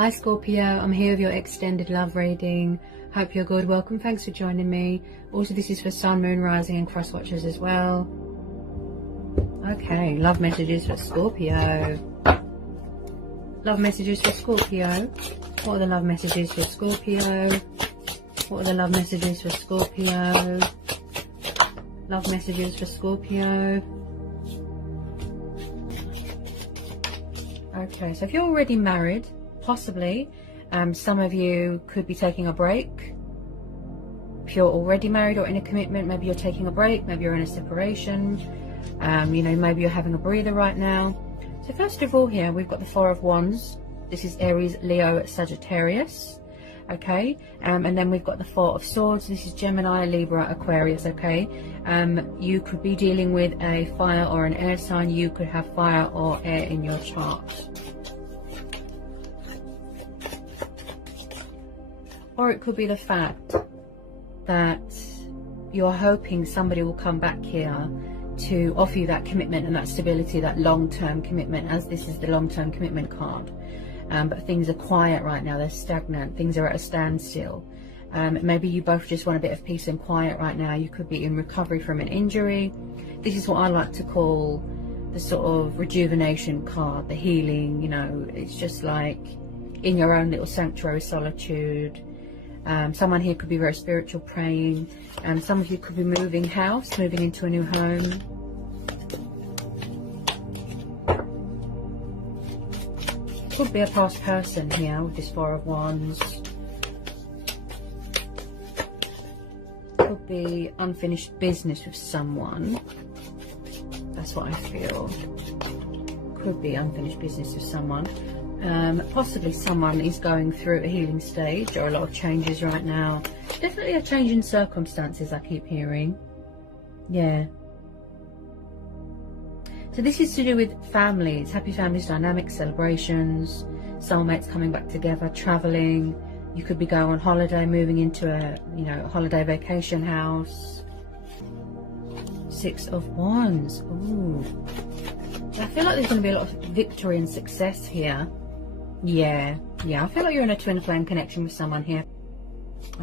Hi Scorpio, I'm here with your extended love reading. Hope you're good. Welcome, thanks for joining me. Also, this is for Sun, Moon, Rising and Cross Watchers as well. Okay, love messages for Scorpio. Love messages for Scorpio. What are the love messages for Scorpio? What are the love messages for Scorpio? Love messages for Scorpio. Okay, so if you're already married, possibly, some of you could be taking a break. If you're already married or in a commitment, maybe you're taking a break, maybe you're in a separation, you know, maybe you're having a breather right now. So first of all here, we've got the Four of Wands. This is Aries, Leo, Sagittarius. Okay, and then we've got the Four of Swords. This is Gemini, Libra, Aquarius. Okay, you could be dealing with a fire or an air sign. You could have fire or air in your chart. Or it could be the fact that you're hoping somebody will come back here to offer you that commitment and that stability, that long-term commitment, as this is the long-term commitment card. But things are quiet right now, they're stagnant, things are at a standstill. Maybe you both just want a bit of peace and quiet right now. You could be in recovery from an injury. This is what I like to call the sort of rejuvenation card, the healing, you know, it's just like in your own little sanctuary, solitude. Someone here could be very spiritual, praying. Some of you could be moving house, moving into a new home. Could be a past person here with this Four of Wands. Could be unfinished business with someone. That's what I feel. Could be unfinished business with someone. Possibly someone is going through a healing stage or a lot of changes right now. Definitely a change in circumstances, I keep hearing. Yeah. So this is to do with families, happy families, dynamic celebrations, soulmates coming back together, traveling. You could be going on holiday, moving into a, you know, holiday vacation house. Six of Wands. Ooh. I feel like there's going to be a lot of victory and success here. Yeah, I feel like you're in a twin flame connection with someone here.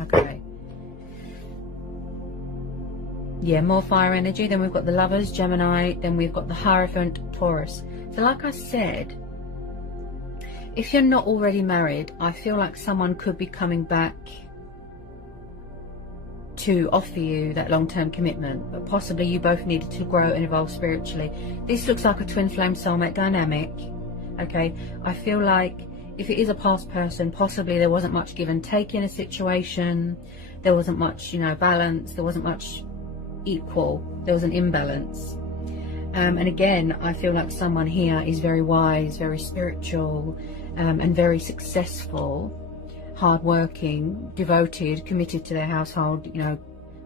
Okay. Yeah, more fire energy. Then we've got the Lovers, Gemini. Then we've got the Hierophant, Taurus. So like I said, if you're not already married, I feel like someone could be coming back to offer you that long-term commitment, but possibly you both needed to grow and evolve spiritually. This looks like a twin flame soulmate dynamic. Okay, I feel like if it is a past person, possibly there wasn't much give and take in a situation. There wasn't much, you know, balance. There wasn't much equal. There was an imbalance. And again, I feel like someone here is very wise, very spiritual, and very successful, hardworking, devoted, committed to their household. You know,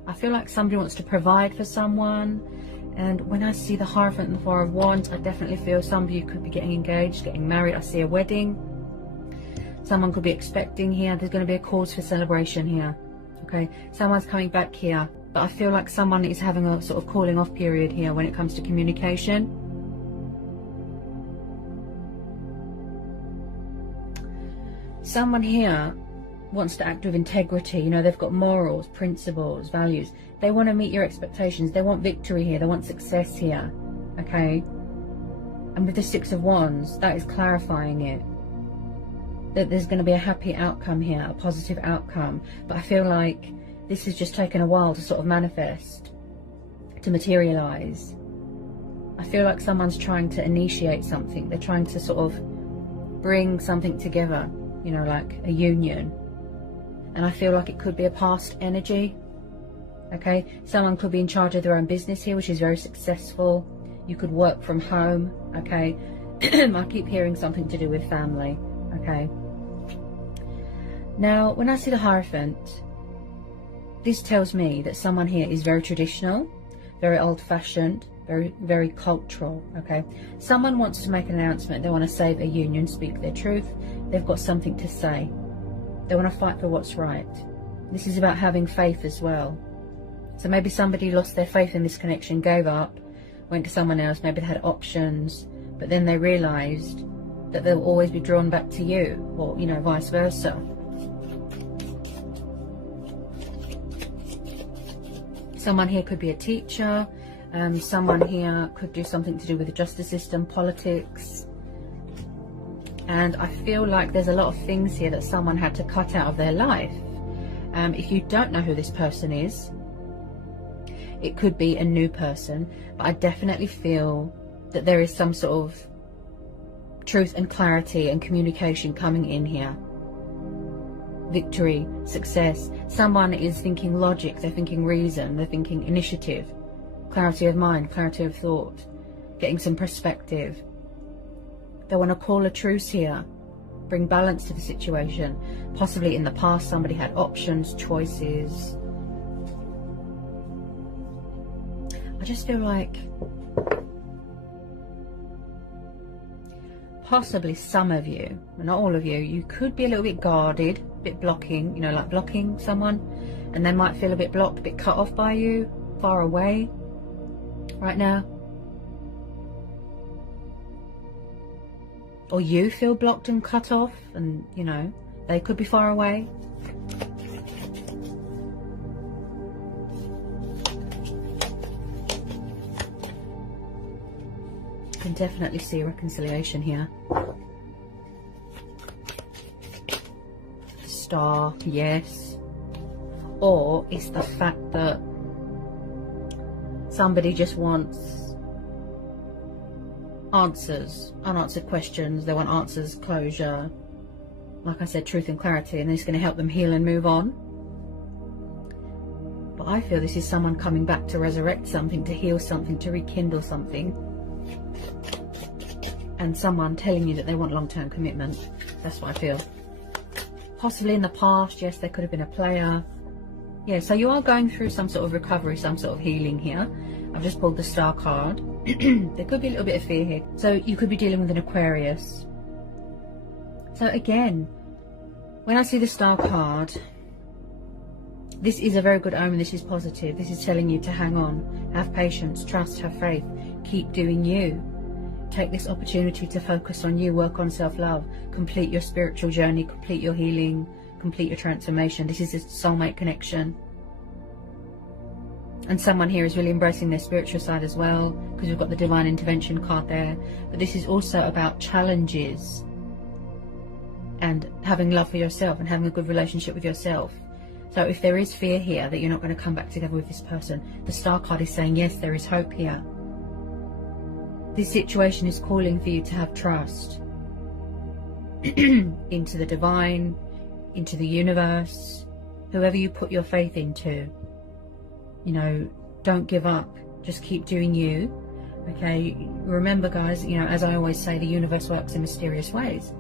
I feel like somebody wants to provide for someone. And when I see the Hierophant and the Four of Wands, I definitely feel some of you could be getting engaged, getting married. I see a wedding. Someone could be expecting here. There's going to be a cause for celebration here. Okay, someone's coming back here. But I feel like someone is having a sort of calling off period here when it comes to communication. Someone here wants to act with integrity. You know, they've got morals, principles, values. They want to meet your expectations. They want victory here. They want success here. Okay. And with the Six of Wands, that is clarifying it. That there's going to be a happy outcome here, a positive outcome. But I feel like this has just taken a while to sort of manifest, to materialize. I feel like someone's trying to initiate something. They're trying to sort of bring something together, you know, like a union. And I feel like it could be a past energy. Okay, someone could be in charge of their own business here, which is very successful. You could work from home. Okay. I keep hearing something to do with family. Okay. Now, when I see the Hierophant, this tells me that someone here is very traditional, very old-fashioned, very cultural. Okay, someone wants to make an announcement. They want to save a union, speak their truth. They've got something to say. They want to fight for what's right. This is about having faith as well. So maybe somebody lost their faith in this connection, gave up, went to someone else. Maybe they had options, but then they realized that they'll always be drawn back to you. or, you know, vice versa. Someone here could be a teacher. Someone here could do something to do with the justice system, politics. And I feel like there's a lot of things here that someone had to cut out of their life. If you don't know who this person is, it could be a new person, but I definitely feel that there is some sort of truth and clarity and communication coming in here. Victory, success. Someone is thinking logic, they're thinking reason, they're thinking initiative, clarity of mind, clarity of thought, getting some perspective. They want to call a truce here, bring balance to the situation. Possibly in the past somebody had options, choices. I just feel like possibly some of you, not all of you, you could be a little bit guarded, a bit blocking, you know, like blocking someone, and they might feel a bit blocked, a bit cut off by you, far away right now. Or you feel blocked and cut off, and, you know, they could be far away. I can definitely see a reconciliation here. Star, yes. Or it's the fact that somebody just wants answers, unanswered questions. They want answers, closure, like I said, truth and clarity, and it's going to help them heal and move on. But I feel this is someone coming back to resurrect something, to heal something, to rekindle something. And someone telling you that they want long-term commitment. That's what I feel. Possibly in the past, yes, there could have been a player. Yeah, so you are going through some sort of recovery, some sort of healing here. I've just pulled the Star card. There could be a little bit of fear here. So you could be dealing with an Aquarius. So again, when I see the Star card, this is a very good omen. This is positive. This is telling you to hang on, have patience, trust, have faith, keep doing you. Take this opportunity to focus on you, work on self-love, complete your spiritual journey, complete your healing, complete your transformation. This is a soulmate connection. And someone here is really embracing their spiritual side as well, because we've got the divine intervention card there. But this is also about challenges and having love for yourself and having a good relationship with yourself. So if there is fear here that you're not going to come back together with this person, the Star card is saying, yes, there is hope here. This situation is calling for you to have trust into the divine, into the universe, whoever you put your faith into. You know, don't give up. Just keep doing you. Okay, remember guys, you know, as I always say, the universe works in mysterious ways.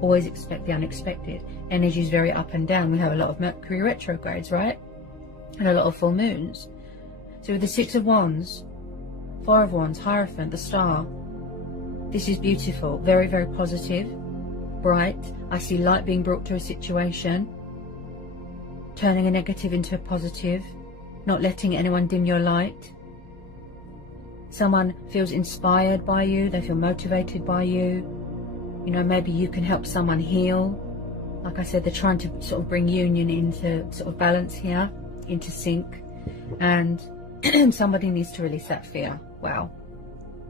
Always expect the unexpected. Energy is very up and down. We have a lot of Mercury retrogrades, right? And a lot of full moons. So with the Six of Wands, Four of Wands, Hierophant, the Star, this is beautiful, very, very positive, bright. I see light being brought to a situation, turning a negative into a positive, not letting anyone dim your light. Someone feels inspired by you, they feel motivated by you. You know, maybe you can help someone heal. Like I said, they're trying to sort of bring union into sort of balance here, into sync. And somebody needs to release that fear. Wow.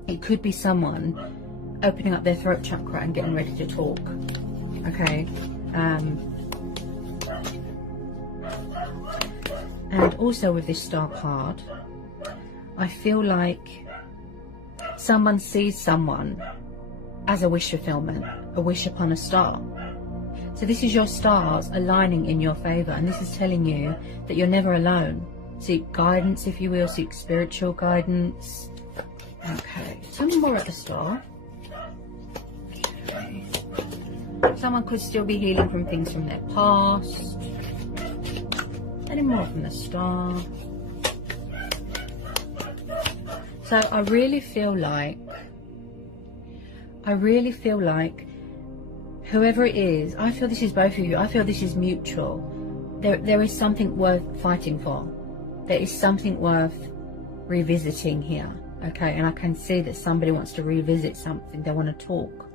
It could be someone opening up their throat chakra and getting ready to talk. Okay. And also with this Star card, I feel like someone sees someone as a wish fulfillment, a wish upon a star. So this is your stars aligning in your favor, and this is telling you that you're never alone. Seek guidance, if you will, seek spiritual guidance. Okay, tell me more at the Star. Okay. Someone could still be healing from things from their past. Any more from the Star. So I really feel like whoever it is, I feel this is both of you. I feel this is mutual. There is something worth fighting for. There is something worth revisiting here. Okay, and I can see that somebody wants to revisit something. They want to talk.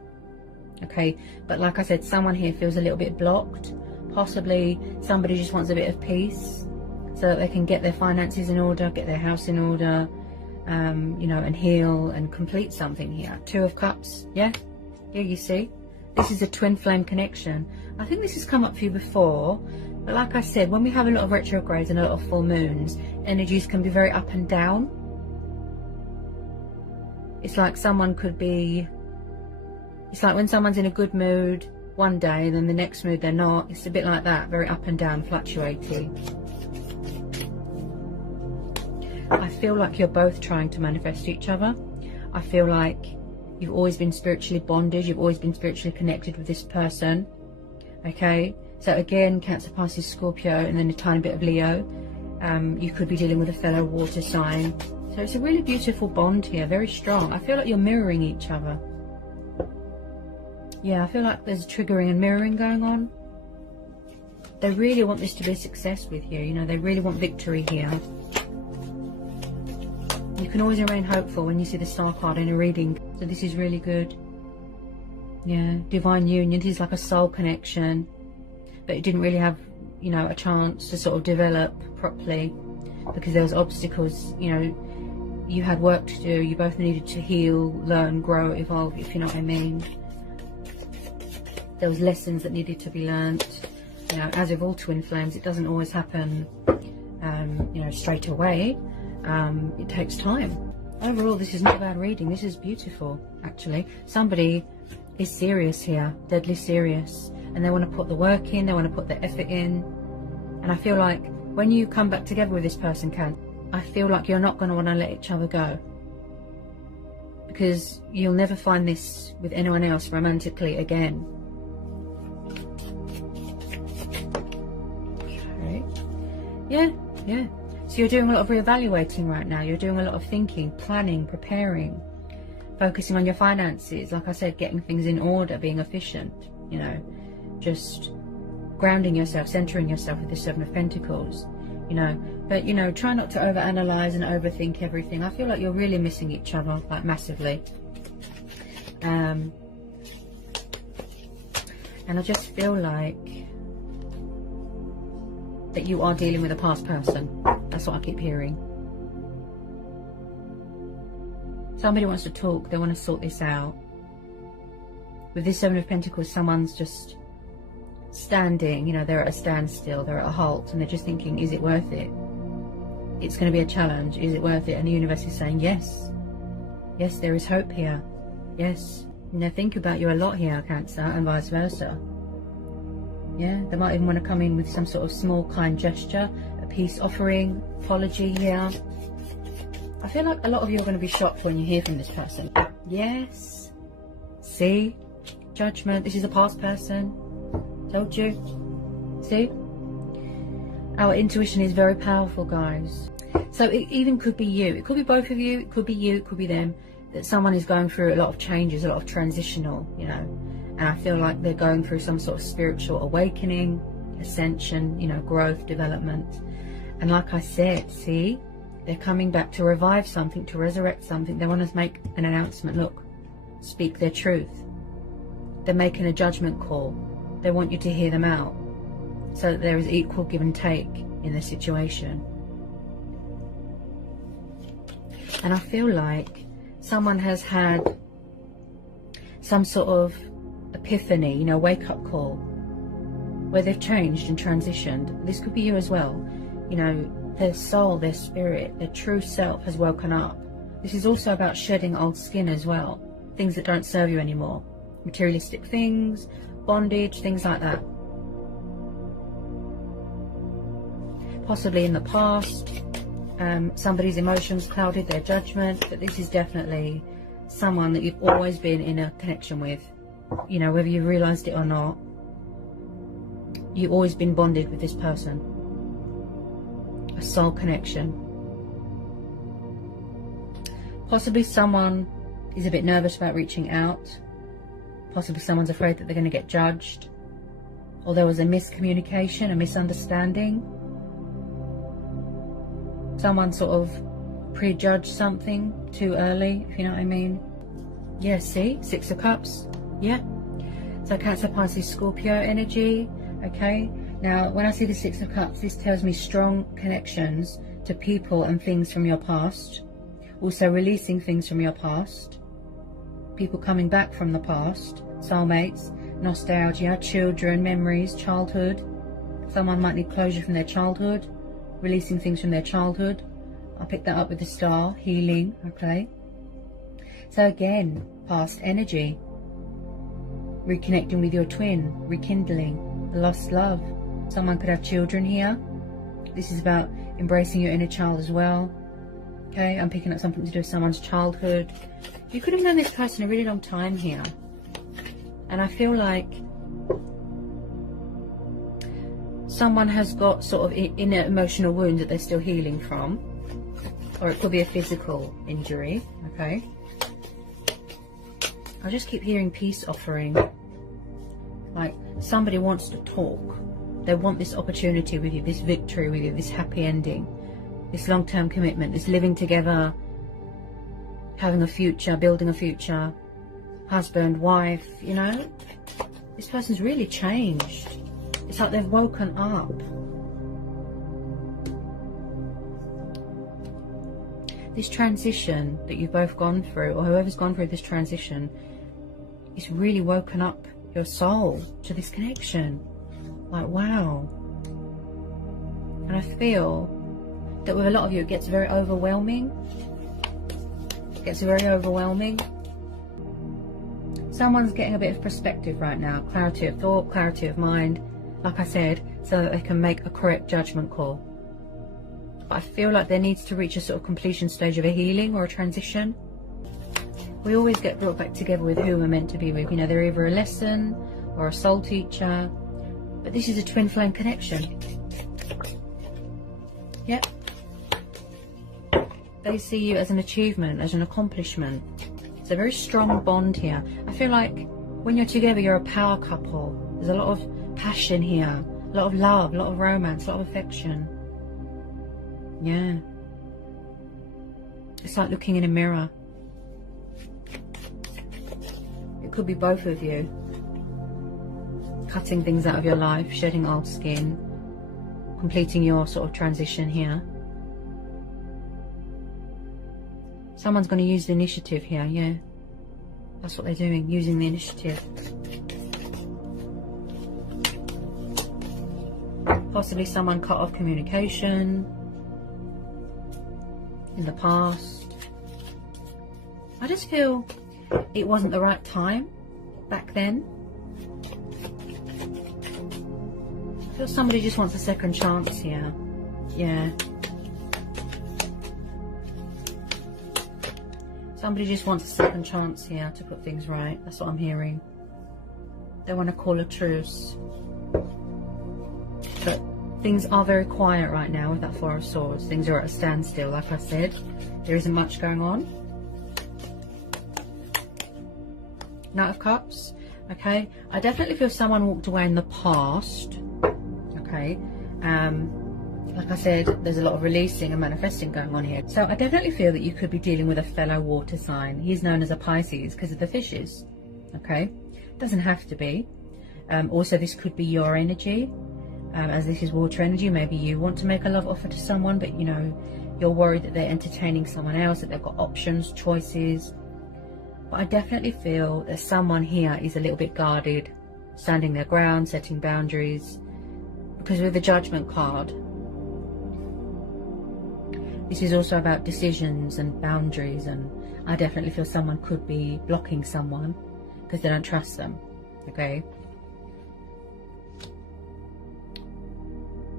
Okay, but like I said, someone here feels a little bit blocked. Possibly somebody just wants a bit of peace so that they can get their finances in order, get their house in order, you know, and heal and complete something here. Two of Cups, yeah, you see, this is a twin flame connection. I think this has come up for you before, but like I said, when we have a lot of retrogrades and a lot of full moons, energies can be very up and down. It's like someone could be, it's like when someone's in a good mood one day, then the next mood they're not. It's a bit like that, very up and down, fluctuating. I feel like you're both trying to manifest each other. I feel like you've always been spiritually bonded. You've always been spiritually connected with this person. Okay, so again, Cancer, Pisces, Scorpio, and then a tiny bit of Leo. You could be dealing with a fellow water sign. So it's a really beautiful bond here, very strong. I feel like you're mirroring each other. Yeah, I feel like there's triggering and mirroring going on. They really want this to be a success with you. You know, they really want victory here. You can always remain hopeful when you see the Star card in a reading. So this is really good. Yeah, divine union. This is like a soul connection. But it didn't really have, you know, a chance to sort of develop properly because there was obstacles. You know, you had work to do. You both needed to heal, learn, grow, evolve, if you know what I mean. There was lessons that needed to be learnt. You know, as with all twin flames, it doesn't always happen, you know, straight away. It takes time. Overall, this is not a bad reading. This is beautiful, actually. Somebody is serious here, deadly serious, and they want to put the work in, they want to put the effort in. And I feel like when you come back together with this person, I feel like you're not going to want to let each other go, because you'll never find this with anyone else romantically again. Okay. Yeah. So you're doing a lot of reevaluating right now. You're doing a lot of thinking, planning, preparing, focusing on your finances. Like I said, getting things in order, being efficient, you know, just grounding yourself, centering yourself with the Seven of Pentacles, you know. But, you know, try not to overanalyze and overthink everything. I feel like you're really missing each other, like massively. And I just feel like that you are dealing with a past person. That's what I keep hearing. Somebody wants to talk. They want to sort this out. With this Seven of Pentacles, someone's just standing. You know, they're at a standstill. They're at a halt. And they're just thinking, is it worth it? It's going to be a challenge. Is it worth it? And the universe is saying, yes. Yes, there is hope here. Yes. And they think about you a lot here, Cancer, and vice versa. Yeah, they might even want to come in with some sort of small kind gesture, a peace offering, apology here. I feel like a lot of you are going to be shocked when you hear from this person. Yes. See? Judgment. This is a past person. Told you. See? Our intuition is very powerful, guys. So it even could be you. It could be both of you. It could be you. It could be them. That someone is going through a lot of changes, a lot of transitional, you know. And I feel like they're going through some sort of spiritual awakening, ascension, you know, growth, development. And like I said, see, they're coming back to revive something, to resurrect something. They want to make an announcement. Look, speak their truth. They're making a judgment call. They want you to hear them out so that there is equal give and take in the situation. And I feel like someone has had some sort of epiphany, you know, wake-up call, where they've changed and transitioned. This could be you as well. You know, their soul, their spirit, their true self has woken up. This is also about shedding old skin as well, things that don't serve you anymore, materialistic things, bondage, things like that. Possibly in the past, somebody's emotions clouded their judgment, but this is definitely someone that you've always been in a connection with. You know, whether you realised it or not, you've always been bonded with this person. A soul connection. Possibly someone is a bit nervous about reaching out. Possibly someone's afraid that they're going to get judged. Or there was a miscommunication, a misunderstanding. Someone sort of prejudged something too early, if you know what I mean. Yeah, see? Six of Cups. Yeah. So Cancer, Pisces, Scorpio energy. Okay, now when I see the Six of Cups, this tells me strong connections to people and things from your past. Also releasing things from your past. People coming back from the past. Soulmates, nostalgia, children, memories, childhood. Someone might need closure from their childhood. Releasing things from their childhood. I'll pick that up with the star. Healing. Okay. So again, past energy. Reconnecting with your twin. Rekindling. Lost love. Someone could have children here. This is about embracing your inner child as well. Okay, I'm picking up something to do with someone's childhood. You could have known this person a really long time here. And I feel like someone has got sort of inner emotional wound that they're still healing from. Or it could be a physical injury. Okay. I just keep hearing peace offering. Like somebody wants to talk. They want this opportunity with you, this victory with you, this happy ending, this long-term commitment, this living together, having a future, building a future, husband, wife, you know. This person's really changed. It's like they've woken up. This transition that you've both gone through, or whoever's gone through this transition, it's really woken up your soul to this connection. Like, wow. And I feel that with a lot of you, it gets very overwhelming. It gets very overwhelming. Someone's getting a bit of perspective right now. Clarity of thought, clarity of mind. Like I said, so that they can make a correct judgment call. But I feel like there needs to reach a sort of completion stage of a healing or a transition. We always get brought back together with who we're meant to be with. You know, they're either a lesson or a soul teacher. But this is a twin flame connection. Yep. They see you as an achievement, as an accomplishment. It's a very strong bond here. I feel like when you're together, you're a power couple. There's a lot of passion here. A lot of love, a lot of romance, a lot of affection. Yeah. It's like looking in a mirror. It could be both of you. Cutting things out of your life, shedding old skin, completing your sort of transition here. Someone's going to use the initiative here, yeah. That's what they're doing, using the initiative. Possibly someone cut off communication in the past. I just feel it wasn't the right time back then. I feel somebody just wants a second chance here. Yeah. Somebody just wants a second chance here to put things right. That's what I'm hearing. They want to call a truce. But things are very quiet right now with that Four of Swords. Things are at a standstill, like I said. There isn't much going on. Knight of Cups. Okay. I definitely feel someone walked away in the past. Okay. Like I said, there's a lot of releasing and manifesting going on here. So I definitely feel that you could be dealing with a fellow water sign. He's known as a Pisces because of the fishes. Okay. Doesn't have to be. Also, this could be your energy. As this is water energy, maybe you want to make a love offer to someone, but you know, you're worried that they're entertaining someone else, that they've got options, choices. But I definitely feel that someone here is a little bit guarded, standing their ground, setting boundaries. Because with the Judgment card, this is also about decisions and boundaries, and I definitely feel someone could be blocking someone because they don't trust them. Okay.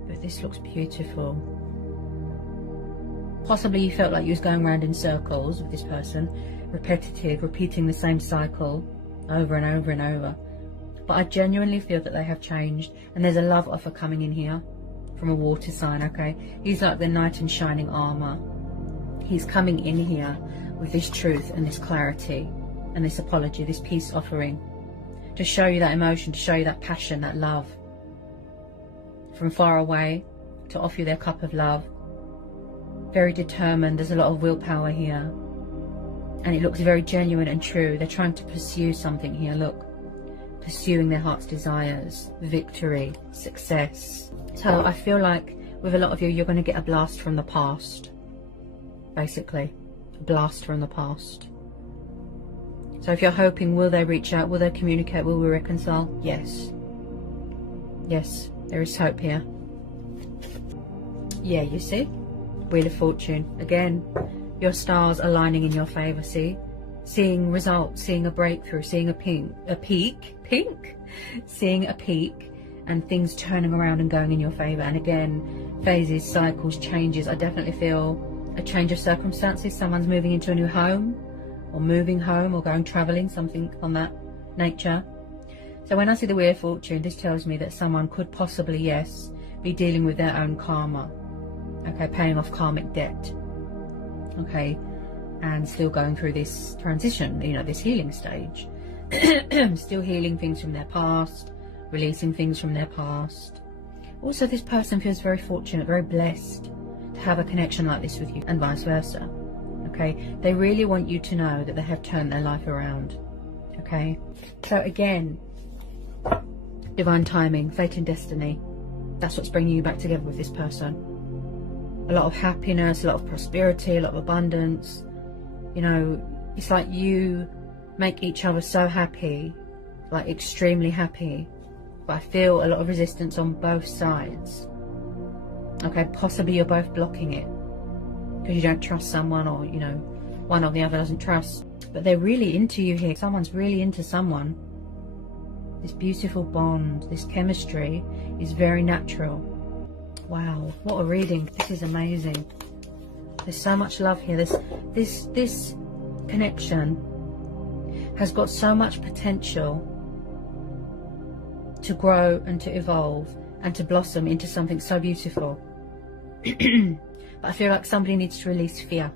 But this looks beautiful. Possibly you felt like you was going around in circles with this person, repetitive, repeating the same cycle over and over and over. But I genuinely feel that they have changed, and there's a love offer coming in here from a water sign. Okay, he's like the knight in shining armor. He's coming in here with this truth and this clarity and this apology, this peace offering, to show you that emotion, to show you that passion, that love from far away, to offer you their cup of love. Very determined. There's a lot of willpower here, and it looks very genuine and true. They're trying to pursue something here. Look, pursuing their heart's desires, victory, success. So I feel like with a lot of you, you're going to get a blast from the past, basically. A blast from the past. So if you're hoping, will they reach out, will they communicate, will we reconcile? Yes. Yes, there is hope here. Yeah, you see? Wheel of Fortune. Again, your stars aligning in your favour, see? Seeing results, seeing a breakthrough, seeing a peak, seeing a peak, and things turning around and going in your favour. And again, phases, cycles, changes. I definitely feel a change of circumstances. Someone's moving into a new home, or moving home, or going travelling, something on that nature. So when I see the Wheel of Fortune, this tells me that someone could possibly, yes, be dealing with their own karma. Okay, paying off karmic debt. Okay, and still going through this transition, you know, this healing stage. Still healing things from their past, releasing things from their past. Also, this person feels very fortunate, very blessed to have a connection like this with you, and vice versa. Okay, they really want you to know that they have turned their life around. Okay, so again, divine timing, fate and destiny. That's what's bringing you back together with this person. A lot of happiness, a lot of prosperity, a lot of abundance. You know, it's like you make each other so happy, like extremely happy. But I feel a lot of resistance on both sides. Okay, possibly you're both blocking it because you don't trust someone, or, you know, one or the other doesn't trust. But they're really into you here. Someone's really into someone. This beautiful bond, this chemistry is very natural. Wow, what a reading. This is amazing. There's so much love here. This connection has got so much potential to grow and to evolve and to blossom into something so beautiful. But I feel like somebody needs to release fear.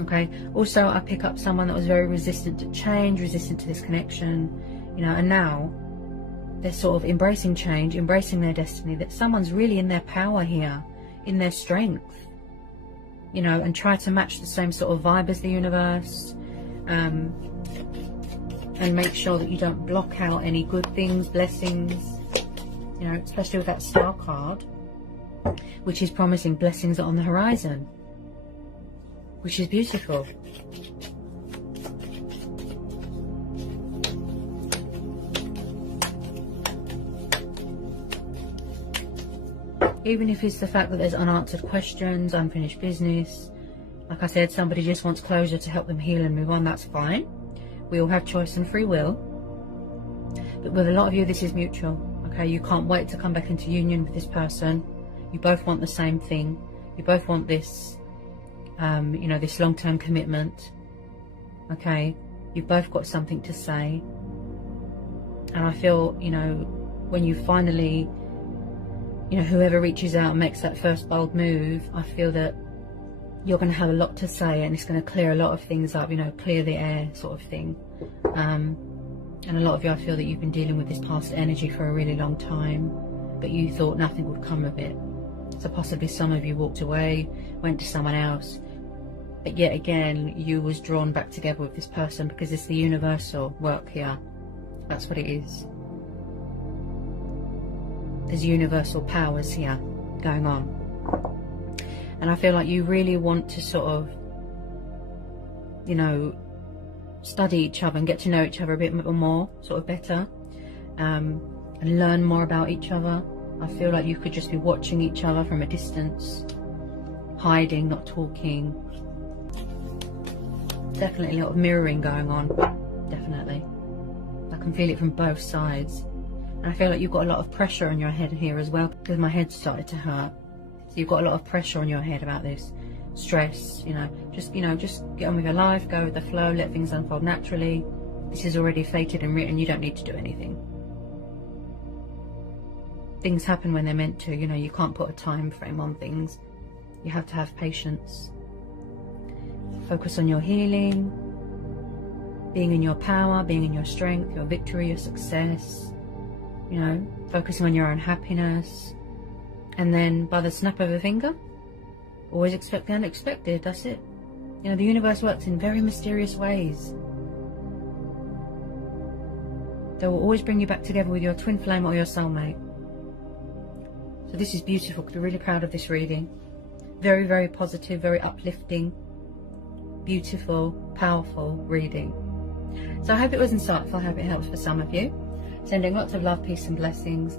Okay, also I pick up someone that was very resistant to change, resistant to this connection, you know, and now they're sort of embracing change, embracing their destiny, that someone's really in their power here, in their strength, you know, and try to match the same sort of vibe as the universe, and make sure that you don't block out any good things, blessings, you know, especially with that Star card, which is promising blessings on the horizon, which is beautiful. Even if it's the fact that there's unanswered questions, unfinished business, like I said, somebody just wants closure to help them heal and move on, that's fine. We all have choice and free will. But with a lot of you, this is mutual. Okay, you can't wait to come back into union with this person. You both want the same thing. You both want this, you know, this long-term commitment. Okay, you've both got something to say. And I feel, you know, when you finally, you know, whoever reaches out and makes that first bold move, I feel that you're going to have a lot to say, and it's going to clear a lot of things up, you know, clear the air sort of thing. And a lot of you, I feel that you've been dealing with this past energy for a really long time, but you thought nothing would come of it. So possibly some of you walked away, went to someone else, but yet again, you was drawn back together with this person because it's the universal work here. That's what it is. There's universal powers here going on. And I feel like you really want to sort of, you know, study each other and get to know each other a bit more, sort of better, and learn more about each other. I feel like you could just be watching each other from a distance, hiding, not talking. Definitely a lot of mirroring going on, definitely. I can feel it from both sides. And I feel like you've got a lot of pressure on your head here as well, because my head started to hurt. So you've got a lot of pressure on your head about this. Stress, you know, just get on with your life, go with the flow, let things unfold naturally. This is already fated and written, you don't need to do anything. Things happen when they're meant to, you know, you can't put a time frame on things. You have to have patience. Focus on your healing, being in your power, being in your strength, your victory, your success, you know, focusing on your own happiness. And then by the snap of a finger, always expect the unexpected, that's it. You know, the universe works in very mysterious ways. They will always bring you back together with your twin flame or your soulmate. So this is beautiful. Could be really proud of this reading. Very, very positive, very uplifting, beautiful, powerful reading. So I hope it was insightful. I hope it helps for some of you. Sending lots of love, peace and blessings.